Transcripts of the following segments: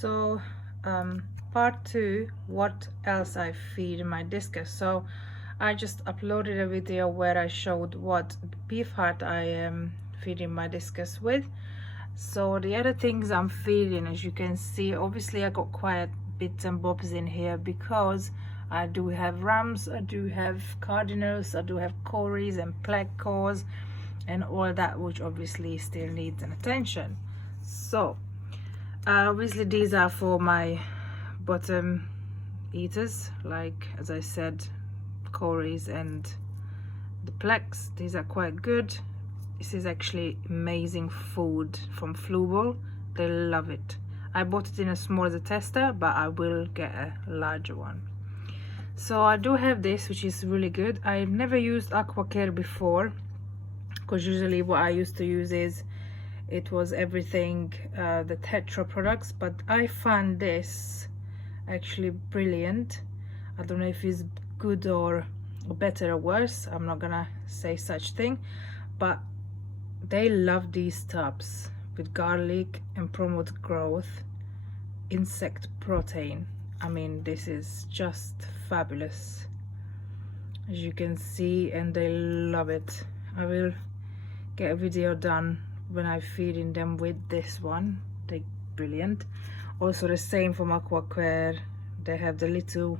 So part 2, what else I feed my Discus. So I just uploaded a video where I showed what beef heart I am feeding my Discus with. So the other things I'm feeding, as you can see, obviously I got quite bits and bobs in here because I do have rams, I do have cardinals, I do have cories and plague cores and all that, which obviously still needs an attention. So obviously these are for my bottom eaters, like as I said, cories and the plaques. These are quite good. This is actually amazing food from Fluball. They love it. I bought it in a small as a tester, but I will get a larger one. So I do have this, which is really good. I've never used AquaCare before, because usually what I used to use is it was everything the Tetra products, but I found this actually brilliant. I don't know if it's good or better or worse, I'm not gonna say such thing, but they love these tubs with garlic and promote growth, insect protein. I mean, this is just fabulous, as you can see, and they love it. I will get a video done when I'm feeding them with this one. They're brilliant. Also the same from AquaCare, they have the little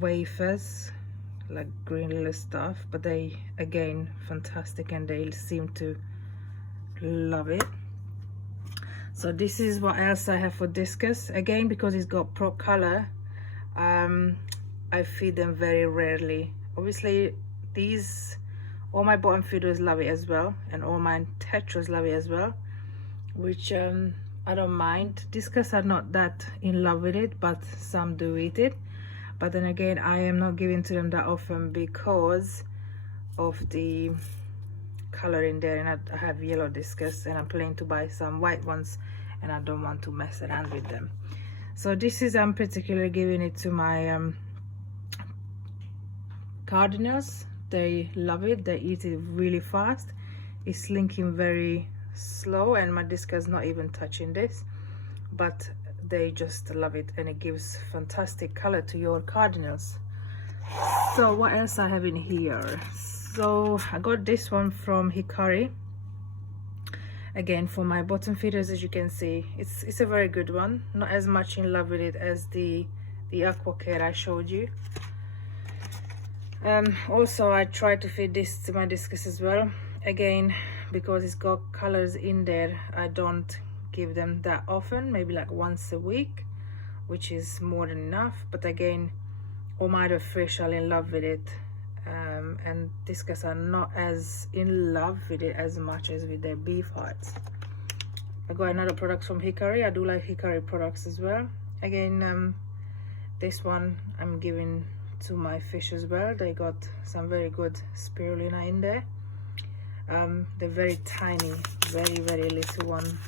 wafers, like green little stuff, but they again fantastic, and they seem to love it. So this is what else I have for Discus. Again, because it's got pro color, I feed them very rarely. Obviously these, all my bottom feeders love it as well, and all my tetras love it as well, which I don't mind. Discus are not that in love with it, but some do eat it. But then again, I am not giving to them that often because of the color in there, and I have yellow Discus, and I'm planning to buy some white ones, and I don't want to mess around with them. So this is, I'm particularly giving it to my cardinals. They love it, they eat it really fast. It's slinking very slow, and my Discus not even touching this, but they just love it, and it gives fantastic color to your cardinals. So what else I have in here? So I got this one from Hikari, again for my bottom feeders. As you can see, it's a very good one. Not as much in love with it as the AquaCare I showed you. Also I try to feed this to my Discus as well. Again, because it's got colors in there, I don't give them that often, maybe like once a week, which is more than enough. But again, all my other fish are in love with it, and Discus are not as in love with it as much as with their beef hearts. I got another product from Hikari. I do like Hikari products as well. Again, this one I'm giving to my fish as well. They got some very good spirulina in there. They're very tiny, very little one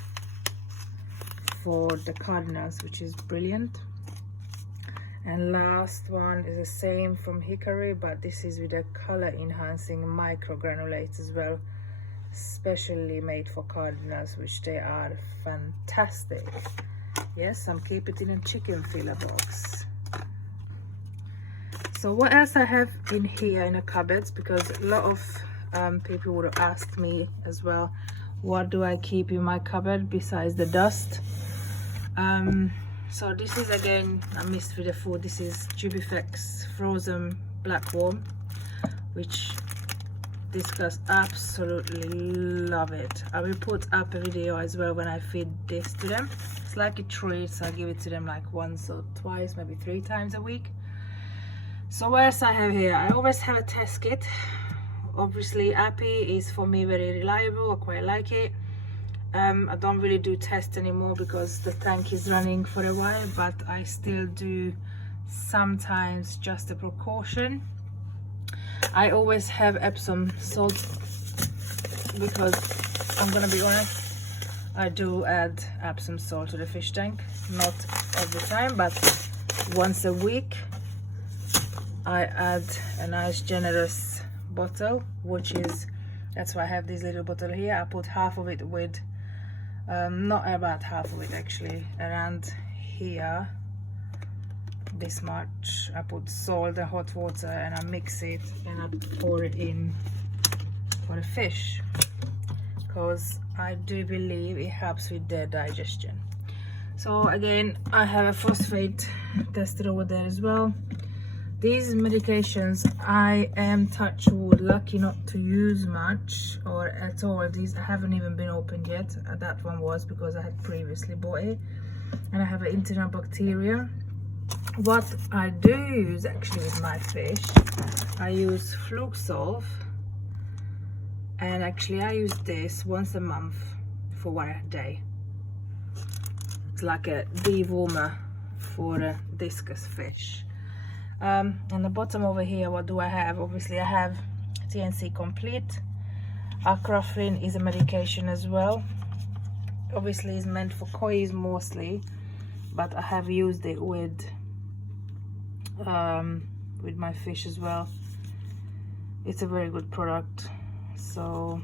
for the cardinals, which is brilliant. And last one is the same from Hikari, but this is with a color enhancing microgranulates as well, specially made for cardinals, which they are fantastic. Yes, I'm keeping it in a chicken filler box. So what else I have in here in the cupboards, because a lot of people would have asked me as well, what do I keep in my cupboard besides the dust? So this is, again, I missed with the food. This is Jubifex frozen black worm, which Discus absolutely love it. I will put up a video as well when I feed this to them. It's like a treat, so I give it to them like once or twice, maybe 3 times a week. So what else I have here? I always have a test kit. Obviously Appy is for me very reliable. I quite like it. I don't really do tests anymore because the tank is running for a while, but I still do sometimes, just a precaution. I always have Epsom salt because I'm gonna be honest, I do add Epsom salt to the fish tank, not every time, but once a week I add a nice generous bottle, which is, that's why I have this little bottle here. I put half of it with Not about half of it actually, around here, this much. I put salt and hot water and I mix it and I pour it in for the fish, because I do believe it helps with their digestion. So again, I have a phosphate tester over there as well. These medications, I am, touch wood, lucky not to use much or at all. These haven't even been opened yet. That one was because I had previously bought it. And I have an internal bacteria. What I do use actually with my fish, I use Fluxolve. And actually I use this once a month for 1 day. It's like a dewormer for a Discus fish. On the bottom over here, what do I have? Obviously I have TNC Complete. Acraflin is a medication as well. Obviously it's meant for koi's mostly, but I have used it with my fish as well. It's a very good product. So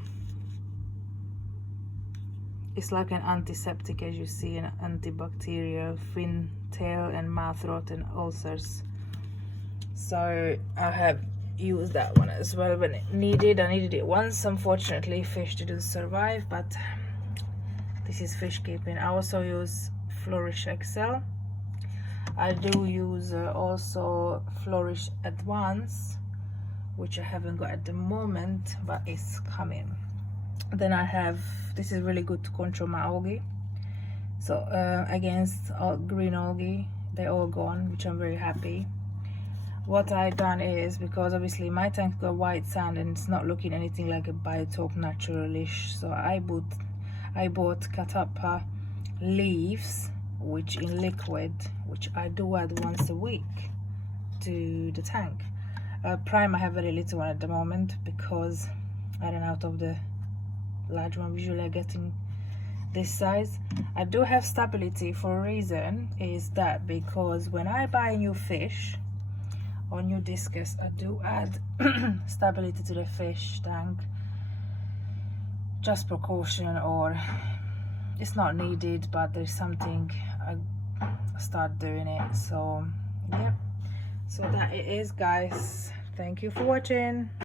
it's like an antiseptic, as you see, an antibacterial, fin, tail and mouth rot and ulcers. So I have used that one as well when needed. I needed it once. Unfortunately fish didn't survive, but this is fish keeping. I also use Flourish XL. I do use also Flourish Advance, which I haven't got at the moment, but it's coming. Then I have, this is really good to control my algae. So against all green algae, they're all gone, which I'm very happy. What I done is, because obviously my tank's got white sand and it's not looking anything like a Biotope naturalish, so I bought Catappa leaves, which in liquid, which I do add once a week to the tank. Prime I have very little one at the moment because I ran out of the large one. Usually I get in this size. I do have stability for a reason, is that because when I buy new fish or new Discus, I do add stability to the fish tank, just precaution, or it's not needed, but there's something, I start doing it. So yeah, so that it is, guys. Thank you for watching.